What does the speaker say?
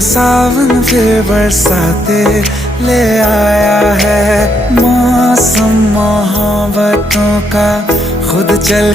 सावन फिर बरसाते ले आया है। मौसम मोहब्बतों का खुद चल